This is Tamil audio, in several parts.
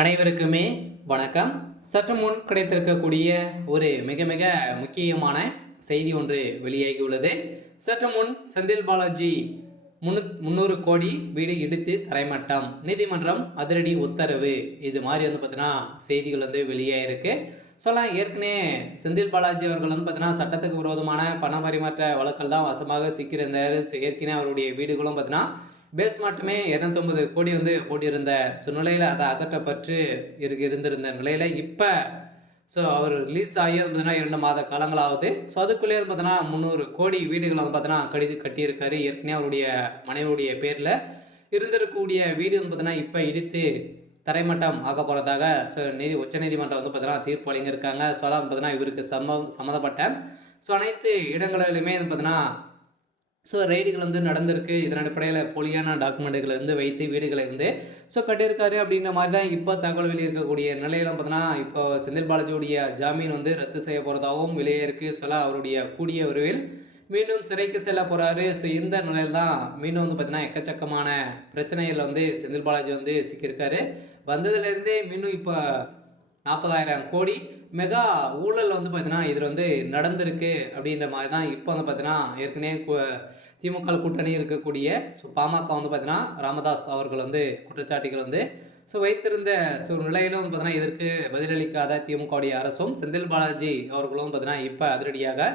அனைவருக்குமே வணக்கம். சற்று முன் கிடைத்திருக்கக்கூடிய ஒரு மிக மிக முக்கியமான செய்தி ஒன்று வெளியாகியுள்ளது. சற்று முன் செந்தில் பாலாஜி 300 கோடி வீடு இடித்து தரைமட்டம், நீதிமன்றம் அதிரடி உத்தரவு, இது மாதிரி பார்த்தீங்கன்னா செய்திகள் வெளியாகிருக்கு. சொல்லலாம், ஏற்கனவே செந்தில் பாலாஜி அவர்கள் பார்த்தீங்கன்னா சட்டத்துக்கு விரோதமான பண பரிமாற்ற வழக்கில் தான் வசமாக சிக்கியிருந்தார். ஏற்கனவே அவருடைய வீடுகளும் பார்த்தீங்கன்னா பேஸ்மெண்ட்டுமே 250 கோடி போட்டிருந்த சூழ்நிலையில் அதை அகற்றப்பட்டு இருந்திருந்த நிலையில் இப்போ அவர் ரிலீஸ் ஆகி பார்த்தீங்கன்னா 2 மாத காலங்களாவது. அதுக்குள்ளேயே பார்த்தீங்கன்னா 300 கோடி வீடுகளை பார்த்தீங்கன்னா கட்டியிருக்காரு. ஏற்கனவே அவருடைய மனைவியுடைய பேரில் இருந்திருக்கக்கூடிய வீடு பார்த்தீங்கன்னா இப்போ இடித்து தரைமட்டம் ஆக்க போகிறதாக உச்சநீதிமன்றம் பார்த்தீங்கன்னா தீர்ப்பு வழங்கியிருக்காங்க. அதான் பார்த்தீங்கன்னா இவருக்கு சம்மந்தப்பட்ட அனைத்து இடங்களிலுமே பார்த்தீங்கன்னா ரெய்டுகள் நடந்திருக்கு. இதன் அடிப்படையில் போலியான டாக்குமெண்ட்டுகளை வைத்து வீடுகளை கட்டியிருக்காரு அப்படின்ற மாதிரி தான் இப்போ தகவல் வெளியிருக்கக்கூடிய நிலையில் பார்த்தீங்கன்னா இப்போ செந்தில் பாலாஜியுடைய ஜாமீன் ரத்து செய்ய போகிறதாகவும் வெளியே இருக்குது. அவருடைய கூடிய விரைவில் மீண்டும் சிறைக்கு செல்ல போகிறாரு. இந்த நிலையில் தான் மீண்டும் பார்த்தீங்கன்னா எக்கச்சக்கமான பிரச்சனைகள் செந்தில் பாலாஜி சிக்கியிருக்காரு. வந்ததுலேருந்தே மீண்டும் இப்போ 40,000 கோடி மெகா ஊழல் பார்த்தீங்கன்னா இதில் நடந்திருக்கு அப்படின்ற மாதிரி தான் இப்போ பார்த்தீங்கன்னா ஏற்கனவே திமுக கூட்டணி இருக்கக்கூடிய பாமக பார்த்தீங்கன்னா ராமதாஸ் அவர்கள் குற்றச்சாட்டுகள் வைத்திருந்த நிலையிலும் பார்த்தீங்கன்னா இதற்கு பதிலளிக்காத திமுகவுடைய அரசும் செந்தில் பாலாஜி அவர்களும் பார்த்தீங்கன்னா இப்போ அதிரடியாக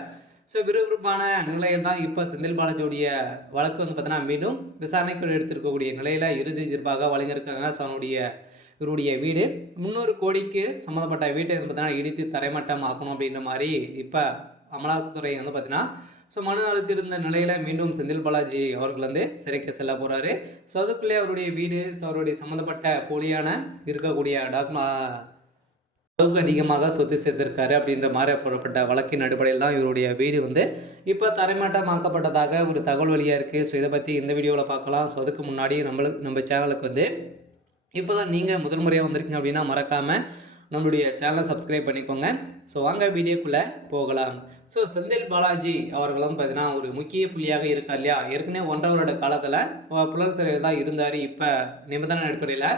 விறுவிறுப்பான நிலையில் தான் இப்போ செந்தில் பாலாஜியுடைய வழக்கு பார்த்தீங்கன்னா மீண்டும் விசாரணைக்கு எடுத்திருக்கக்கூடிய நிலையில் இறுதி தீர்ப்பாக வழங்கியிருக்காங்க. இவருடைய வீடு 300 கோடிக்கு சம்மந்தப்பட்ட வீட்டை பார்த்தீங்கன்னா இடித்து தரைமட்டம் ஆக்கணும் அப்படின்ற மாதிரி இப்போ அமலாக்கத்துறை பார்த்தீங்கன்னா மனு அளித்திருந்த நிலையில் மீண்டும் செந்தில் பாலாஜி அவர்கள் சிறைக்கு செல்ல போகிறாரு. அதுக்குள்ளே அவருடைய வீடு அவருடைய சம்மந்தப்பட்ட போலியான இருக்கக்கூடிய அளவுக்கு அதிகமாக சொத்து சேர்த்திருக்காரு அப்படின்ற மாதிரி போடப்பட்ட வழக்கின் அடிப்படையில் தான் இவருடைய வீடு இப்போ தரைமட்டமாக்கப்பட்டதாக ஒரு தகவல் வழியாக இருக்குது. இதை பற்றி இந்த வீடியோவில் பார்க்கலாம். அதுக்கு முன்னாடி நம்ம சேனலுக்கு இப்போ தான் நீங்கள் முதல் முறையாக வந்திருக்கீங்க அப்படின்னா மறக்காமல் நம்மளுடைய சேனலை சப்ஸ்கிரைப் பண்ணிக்கோங்க. வாங்க வீடியோக்குள்ளே போகலாம். செந்தில் பாலாஜி அவர்களும் பார்த்தீங்கன்னா ஒரு முக்கிய புள்ளியாக இருக்கா இல்லையா? ஏற்கனவே 1.5 வருட காலத்தில் புழல் சிறையில் தான் இருந்தார். இப்போ நிபந்தனை அடிப்படையில்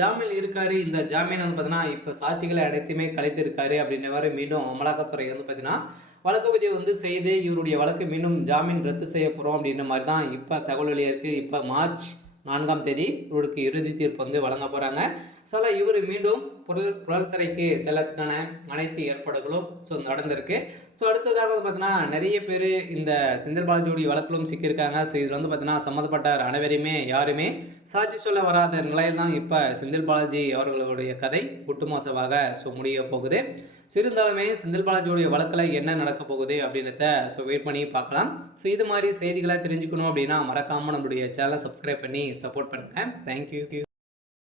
ஜாமீன் இருக்கார். இந்த ஜாமீன் பார்த்தீங்கன்னா இப்போ சாட்சிகளை அனைத்துமே கலைத்திருக்காரு அப்படின்ற மாதிரி மீண்டும் அமலாக்கத்துறை பார்த்தீங்கன்னா வழக்கு பதிவு செய்து இவருடைய வழக்கு மீண்டும் ஜாமீன் ரத்து செய்ய போகிறோம் அப்படின்ற மாதிரி தான் இப்போ தகவல் வெளியாக இருக்குது. இப்போ மார்ச் 4ஆம் தேதி இவருக்கு இறுதி தீர்ப்பு வழங்க போகிறாங்க. இவர் மீண்டும் புழல் சிறைக்கு செல்லத்துக்கான அனைத்து ஏற்பாடுகளும் நடந்திருக்கு. அடுத்ததாக பார்த்தீங்கன்னா நிறைய பேர் இந்த செந்தில் பாலாஜியுடைய வழக்கிலும் சிக்கியிருக்காங்க. இதில் பார்த்தீங்கன்னா சம்மந்தப்பட்ட அனைவரையுமே யாருமே சாட்சி சொல்ல வராத நிலையில் தான் இப்போ செந்தில் பாலாஜி அவர்களுடைய கதை ஒட்டுமொத்தமாக முடிய போகுது. இருந்தாலுமே செந்தில் பாலாஜியுடைய வழக்கில் என்ன நடக்க போகுது அப்படின்றத வெயிட் பண்ணி பார்க்கலாம். இது மாதிரி செய்திகளை தெரிஞ்சுக்கணும் அப்படின்னா மறக்காமல் நம்மளுடைய சேனலை சப்ஸ்கிரைப் பண்ணி சப்போர்ட் பண்ணுங்கள். தேங்க்யூ.